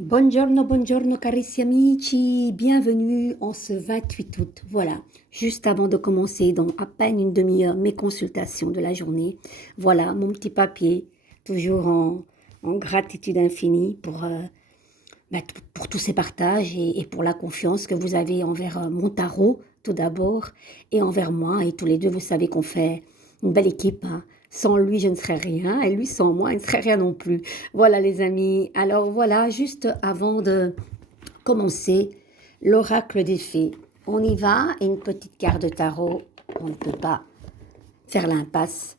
Buongiorno, buongiorno carissimi amici, bienvenue en ce 28 août. Voilà, juste avant de commencer, dans à peine une demi-heure, mes consultations de la journée. Voilà, mon petit papier, toujours en gratitude infinie pour tous ces partages et pour la confiance que vous avez envers mon tarot, tout d'abord, et envers moi. Et tous les deux, vous savez qu'on fait une belle équipe, hein. Sans lui, je ne serais rien, et lui, sans moi, il ne serait rien non plus. Voilà, les amis. Alors voilà, juste avant de commencer, l'oracle des fées. On y va, et une petite carte de tarot. On ne peut pas faire l'impasse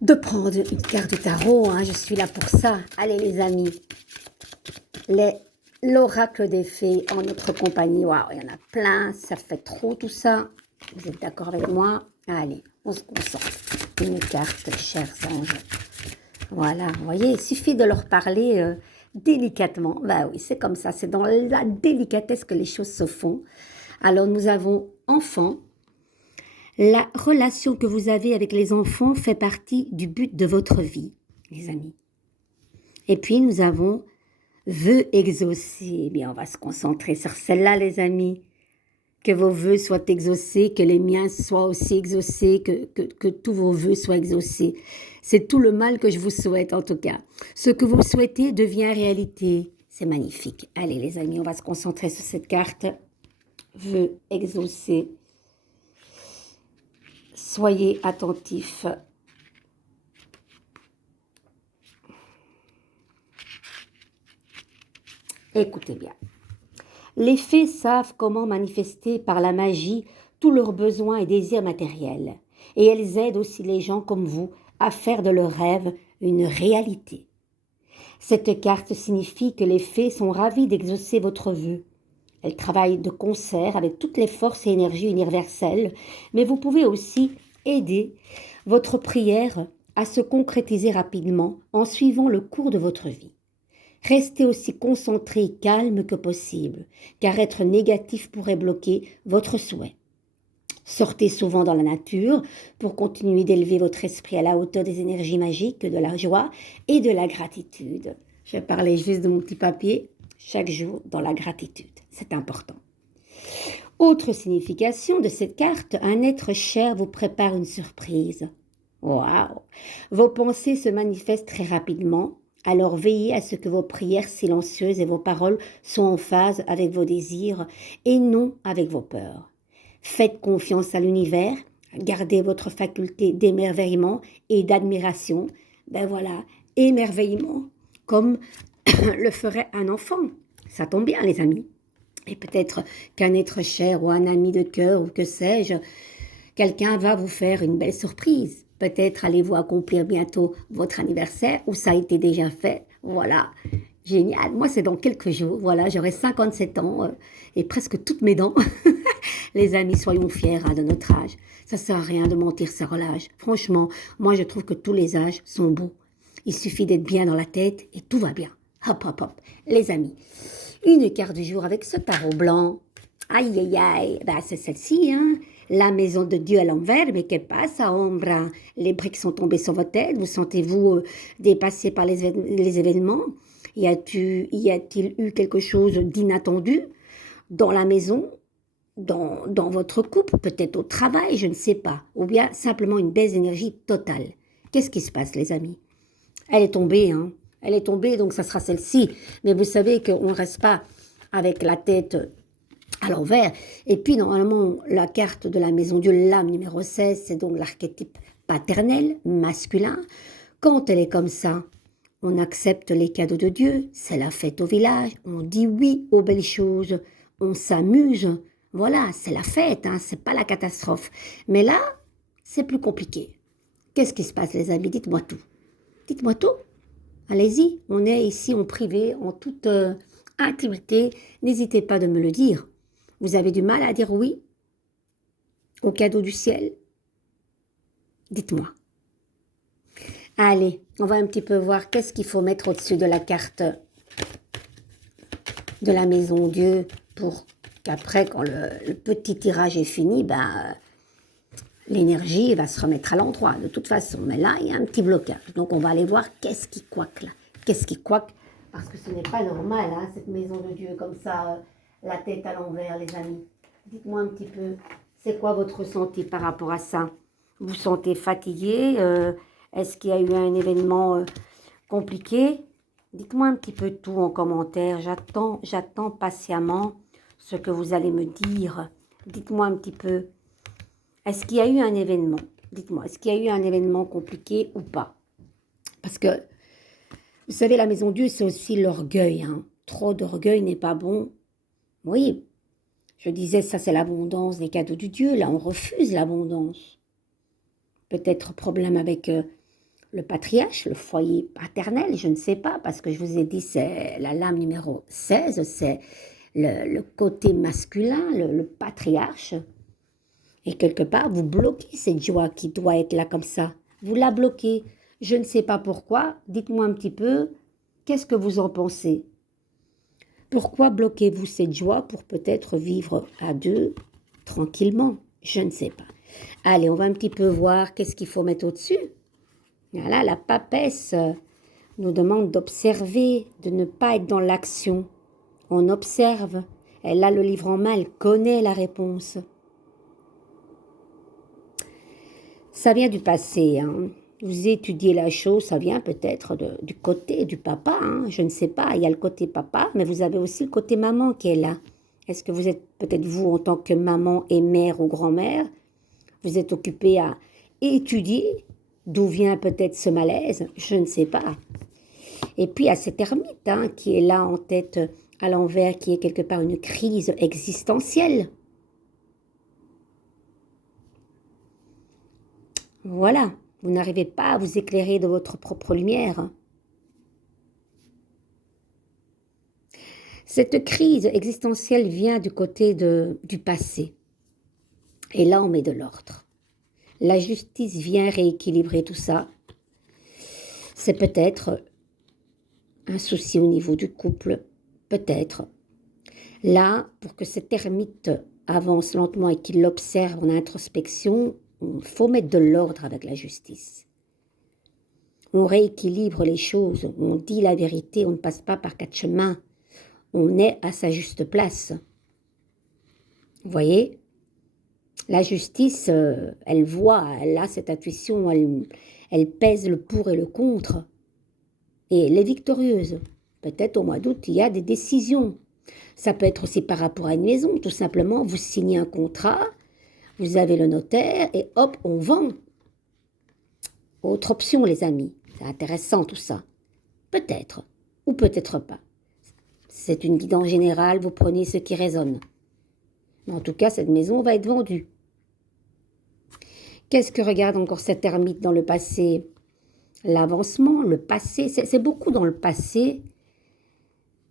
de prendre une carte de tarot, hein. Je suis là pour ça. Allez, les amis. L'oracle des fées en notre compagnie. Waouh, il y en a plein, ça fait trop tout ça. Vous êtes d'accord avec moi? Allez, on se concentre. Une carte, chers anges. Voilà, vous voyez, il suffit de leur parler délicatement. Bah oui, c'est comme ça, c'est dans la délicatesse que les choses se font. Alors nous avons enfants. La relation que vous avez avec les enfants fait partie du but de votre vie, les amis. Et puis nous avons vœux exaucés. Eh bien, on va se concentrer sur celle-là, les amis. Que vos vœux soient exaucés, que les miens soient aussi exaucés, que tous vos vœux soient exaucés. C'est tout le mal que je vous souhaite, en tout cas. Ce que vous souhaitez devient réalité. C'est magnifique. Allez, les amis, on va se concentrer sur cette carte. Vœux exaucés. Soyez attentifs. Écoutez bien. Les fées savent comment manifester par la magie tous leurs besoins et désirs matériels. Et elles aident aussi les gens comme vous à faire de leurs rêves une réalité. Cette carte signifie que les fées sont ravies d'exaucer votre vœu. Elles travaillent de concert avec toutes les forces et énergies universelles, mais vous pouvez aussi aider votre prière à se concrétiser rapidement en suivant le cours de votre vie. Restez aussi concentré et calme que possible, car être négatif pourrait bloquer votre souhait. Sortez souvent dans la nature pour continuer d'élever votre esprit à la hauteur des énergies magiques, de la joie et de la gratitude. Je parlais juste de mon petit papier, chaque jour dans la gratitude, c'est important. Autre signification de cette carte, un être cher vous prépare une surprise. Waouh! Vos pensées se manifestent très rapidement. Alors veillez à ce que vos prières silencieuses et vos paroles soient en phase avec vos désirs et non avec vos peurs. Faites confiance à l'univers, gardez votre faculté d'émerveillement et d'admiration. Ben voilà, émerveillement, comme le ferait un enfant. Ça tombe bien, les amis. Et peut-être qu'un être cher ou un ami de cœur ou que sais-je, quelqu'un va vous faire une belle surprise. Peut-être allez-vous accomplir bientôt votre anniversaire ou ça a été déjà fait. Voilà, génial. Moi, c'est dans quelques jours. Voilà, j'aurai 57 ans et presque toutes mes dents. Les amis, soyons fiers de notre âge. Ça sert à rien de mentir sur l'âge. Franchement, moi, je trouve que tous les âges sont beaux. Il suffit d'être bien dans la tête et tout va bien. Hop, hop, hop. Les amis, une carte du jour avec ce tarot blanc. Aïe, aïe, aïe. Ben, c'est celle-ci, hein. La maison de Dieu à l'envers, mais que passe à ombre? Les briques sont tombées sur votre tête. Vous sentez-vous dépassé par les événements? Y a-t-il eu quelque chose d'inattendu dans la maison, dans votre couple, peut-être au travail, je ne sais pas, ou bien simplement une baisse d'énergie totale? Qu'est-ce qui se passe, les amis? Elle est tombée, hein. Elle est tombée, donc ça sera celle-ci. Mais vous savez qu'on ne reste pas avec la tête à l'envers. Et puis, normalement, la carte de la maison Dieu, l'âme numéro 16, c'est donc l'archétype paternel, masculin. Quand elle est comme ça, on accepte les cadeaux de Dieu, c'est la fête au village, on dit oui aux belles choses, on s'amuse. Voilà, c'est la fête, hein, c'est pas la catastrophe. Mais là, c'est plus compliqué. Qu'est-ce qui se passe, les amis? Dites-moi tout. Dites-moi tout. Allez-y, on est ici en privé, en toute intimité. N'hésitez pas de me le dire. Vous avez du mal à dire oui au cadeau du ciel? Dites-moi. Allez, on va un petit peu voir qu'est-ce qu'il faut mettre au-dessus de la carte de la maison Dieu pour qu'après, quand le petit tirage est fini, ben, l'énergie va se remettre à l'endroit de toute façon. Mais là, il y a un petit blocage. Donc, on va aller voir qu'est-ce qui couaque là. Qu'est-ce qui couaque Parce que ce n'est pas normal, hein, cette maison de Dieu, comme ça, la tête à l'envers, les amis. Dites-moi un petit peu, c'est quoi votre ressenti par rapport à ça? Vous vous sentez fatigué? Est-ce qu'il y a eu un événement compliqué? Dites-moi un petit peu tout en commentaire. J'attends patiemment ce que vous allez me dire. Dites-moi un petit peu. Est-ce qu'il y a eu un événement? Dites-moi, est-ce qu'il y a eu un événement compliqué ou pas? Parce que, vous savez, la maison de Dieu, c'est aussi l'orgueil. Hein. Trop d'orgueil n'est pas bon. Oui, je disais, ça c'est l'abondance des cadeaux du Dieu. Là, on refuse l'abondance. Peut-être problème avec le patriarche, le foyer paternel, je ne sais pas, parce que je vous ai dit, c'est la lame numéro 16, c'est le côté masculin, le patriarche. Et quelque part, vous bloquez cette joie qui doit être là comme ça. Vous la bloquez. Je ne sais pas pourquoi. Dites-moi un petit peu, qu'est-ce que vous en pensez? Pourquoi bloquez-vous cette joie pour peut-être vivre à deux tranquillement? Je ne sais pas. Allez, on va un petit peu voir qu'est-ce qu'il faut mettre au-dessus. Voilà, la papesse nous demande d'observer, de ne pas être dans l'action. On observe. Elle a le livre en main, elle connaît la réponse. Ça vient du passé. Hein. Vous étudiez la chose, ça vient peut-être du côté du papa. Hein. Je ne sais pas, il y a le côté papa, mais vous avez aussi le côté maman qui est là. Est-ce que vous êtes peut-être vous en tant que maman et mère ou grand-mère, vous êtes occupé à étudier d'où vient peut-être ce malaise? Je ne sais pas. Et puis, il y a cette ermite hein, qui est là en tête à l'envers, qui est quelque part une crise existentielle. Voilà, vous n'arrivez pas à vous éclairer de votre propre lumière. Cette crise existentielle vient du côté du passé. Et là, on met de l'ordre. La justice vient rééquilibrer tout ça. C'est peut-être un souci au niveau du couple, peut-être. Là, pour que cette ermite avance lentement et qu'il l'observe en introspection, il faut mettre de l'ordre avec la justice. On rééquilibre les choses, on dit la vérité, on ne passe pas par quatre chemins. On est à sa juste place. Vous voyez? La justice, elle voit, elle a cette intuition, elle pèse le pour et le contre. Et elle est victorieuse. Peut-être au mois d'août, il y a des décisions. Ça peut être aussi par rapport à une maison. Tout simplement, vous signez un contrat, vous avez le notaire et hop, on vend. Autre option, les amis. C'est intéressant tout ça. Peut-être ou peut-être pas. C'est une guidance générale, vous prenez ce qui résonne. Mais en tout cas, cette maison va être vendue. Qu'est-ce que regarde encore cette ermite dans le passé? L'avancement, le passé, c'est beaucoup dans le passé,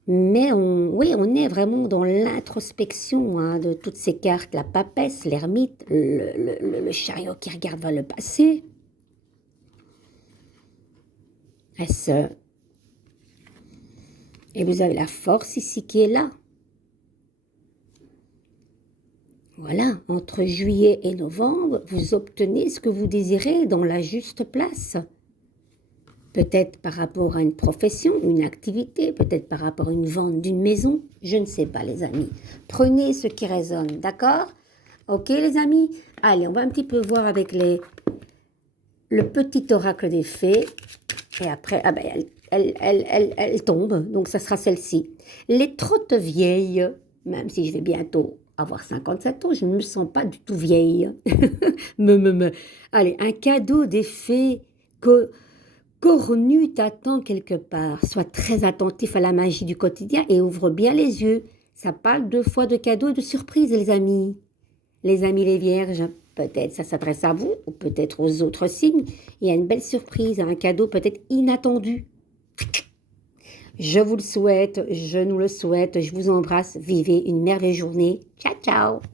mais on est vraiment dans l'introspection hein, de toutes ces cartes, la papesse, l'ermite, le chariot qui regarde vers le passé. Et vous avez la force ici qui est là. Voilà, entre juillet et novembre, vous obtenez ce que vous désirez dans la juste place. Peut-être par rapport à une profession, une activité, peut-être par rapport à une vente d'une maison, je ne sais pas les amis. Prenez ce qui résonne, d'accord? Ok les amis? Allez, on va un petit peu voir avec le petit oracle des fées. Et après, ah ben, elle tombe, donc ça sera celle-ci. Les trottes vieilles, même si je vais bientôt avoir 57 ans, je ne me sens pas du tout vieille. Allez, un cadeau des fées cornu t'attend quelque part. Sois très attentif à la magie du quotidien et ouvre bien les yeux. Ça parle 2 fois de cadeaux et de surprises, les amis. Les amis les vierges, peut-être ça s'adresse à vous ou peut-être aux autres signes. Il y a une belle surprise, un cadeau peut-être inattendu. Je vous le souhaite, je nous le souhaite, je vous embrasse. Vivez une merveilleuse journée. Ciao, ciao!